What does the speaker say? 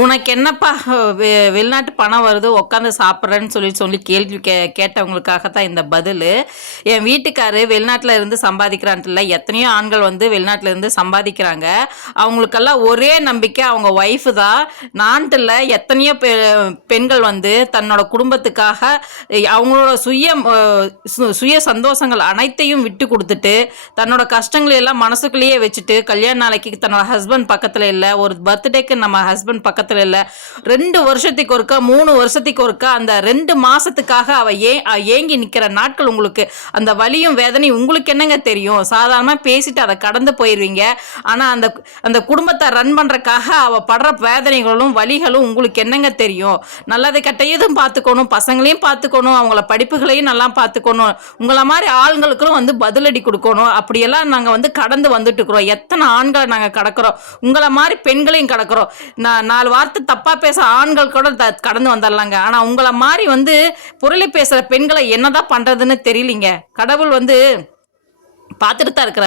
உனக்கு என்னப்பா வெளிநாட்டு பணம் வருது உட்காந்து சாப்பிட்றேன்னு சொல்லி சொல்லி கேள்வி கேட்டவங்களுக்காக தான் இந்த பதில். என் வீட்டுக்காரு வெளிநாட்டில் இருந்து சம்பாதிக்கிறான்ட்டுல எத்தனையோ ஆண்கள் வந்து வெளிநாட்டில் இருந்து சம்பாதிக்கிறாங்க. அவங்களுக்கெல்லாம் ஒரே நம்பிக்கை அவங்க ஒய்ஃபு தான். நாட்டில் எத்தனையோ பெண்கள் வந்து தன்னோட குடும்பத்துக்காக அவங்களோட சுய சந்தோஷங்கள் அனைத்தையும் விட்டு கொடுத்துட்டு தன்னோட கஷ்டங்களை எல்லாம் மனசுக்குள்ளேயே வச்சுட்டு கல்யாண நாளைக்கு தன்னோட ஹஸ்பண்ட் பக்கத்தில் இல்லை, ஒரு பர்த்டேக்கு நம்ம ஹஸ்பண்ட் பக்கத்தில் இல்லை, 2 வருஷத்துக்கு ஒருக்கா 3 வருஷத்துக்கு ஒருக்கா அந்த 2 மாசத்துக்காக அவ ஏங்கி நிக்கிற நாட்கள் உங்களுக்கு அந்த வலியும் வேதனையும் உங்களுக்கு என்னங்க தெரியும்? சாதாரணமா பேசிட்டு அதை கடந்து போயிருவீங்க. ஆனா அந்த அந்த குடும்பத்தை ரன் பண்றதுக்காக அவ படுற வேதனைகளும் வலிகளும் உங்களுக்கு என்னங்க தெரியும்? நல்லது கெட்டதும் பார்த்துக்கணும், பசங்களையும் பார்த்துக்கணும், அவங்கள படிப்புகளையும் நல்லா பார்த்துக்கணும், உங்களை மாதிரி ஆண்களுக்கும் வந்து பதிலடி கொடுக்கணும். அப்படியெல்லாம் நாங்கள் வந்து கடந்து வந்துட்டு இருக்கிறோம். எத்தனை ஆண்களை நாங்கள் கடக்கிறோம், உங்களை மாதிரி பெண்களையும் கடக்கிறோம். 4 வார்த்தை தப்பா பேச ஆண்கள் கூட கடந்து வந்துடலாங்க. ஆனா உங்களை மாதிரி வந்து புரளி பேசுற பெண்களை என்னதான் பண்றதுன்னு தெரியலீங்க. கடவுள் வந்து பார்த்துட்டு தான் இருக்கிறார்.